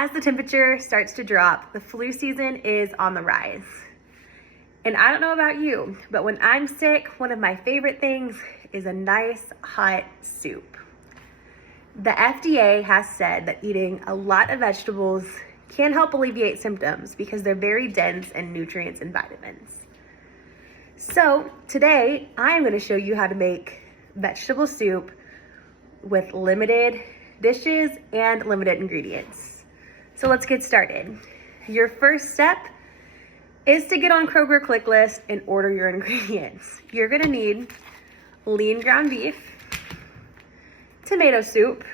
As the temperature starts to drop, the flu season is on the rise. And I don't know about you, but when I'm sick, one of my favorite things is a nice hot soup. The FDA has said that eating a lot of vegetables can help alleviate symptoms because they're very dense in nutrients and vitamins. So today, I'm going to show you how to make vegetable soup with limited dishes and limited ingredients. So let's get started. Your first step is to get on Kroger Click List and order your ingredients. You're gonna need lean ground beef, tomato soup,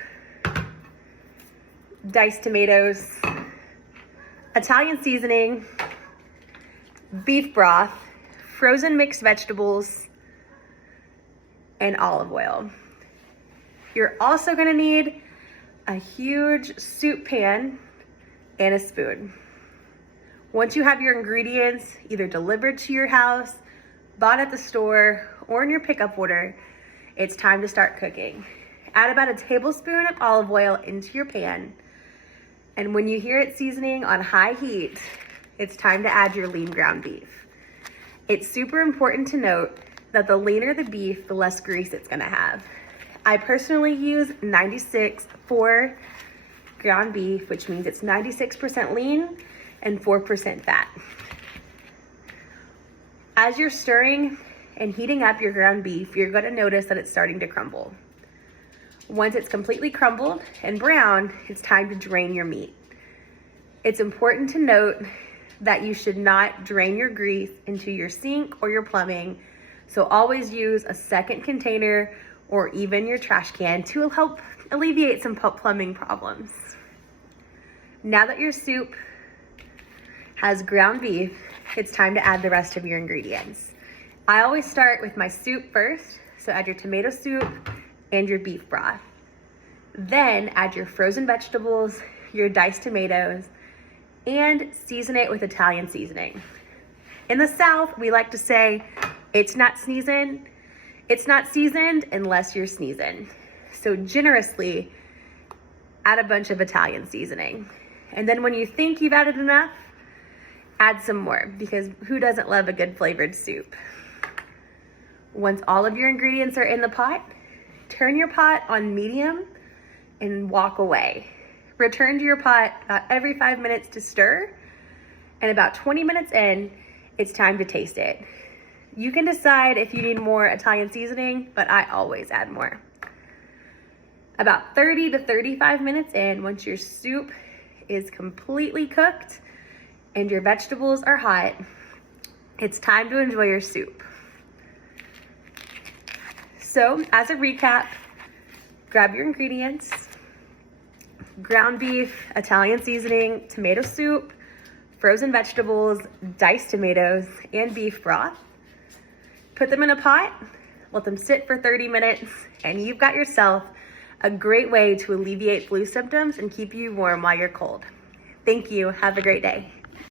diced tomatoes, Italian seasoning, beef broth, frozen mixed vegetables, and olive oil. You're also gonna need a huge soup pan and a spoon. Once you have your ingredients either delivered to your house, bought at the store, or in your pickup order, it's time to start cooking. Add about a tablespoon of olive oil into your pan, and when you hear it seasoning on high heat, it's time to add your lean ground beef. It's super important to note that the leaner the beef, the less grease it's gonna have. I personally use 96.4 ground beef, which means it's 96% lean and 4% fat. As you're stirring and heating up your ground beef, you're gonna notice that it's starting to crumble. Once it's completely crumbled and brown, it's time to drain your meat. It's important to note that you should not drain your grease into your sink or your plumbing, so always use a second container or even your trash can to help alleviate some plumbing problems. Now that your soup has ground beef, it's time to add the rest of your ingredients. I always start with my soup first, so add your tomato soup and your beef broth. Then add your frozen vegetables, your diced tomatoes, and season it with Italian seasoning. In the South, we like to say, it's not seasoned unless you're sneezing. So generously add a bunch of Italian seasoning. And then when you think you've added enough, add some more, because who doesn't love a good flavored soup? Once all of your ingredients are in the pot, turn your pot on medium and walk away. Return to your pot about every 5 minutes to stir, and about 20 minutes in, it's time to taste it. You can decide if you need more Italian seasoning, but I always add more. About 30 to 35 minutes in, once your soup is completely cooked and your vegetables are hot, it's time to enjoy your soup. So, as a recap, grab your ingredients: ground beef, Italian seasoning, tomato soup, frozen vegetables, diced tomatoes, and beef broth. Put them in a pot, let them sit for 30 minutes, and you've got yourself a great way to alleviate flu symptoms and keep you warm while you're cold. Thank you. Have a great day.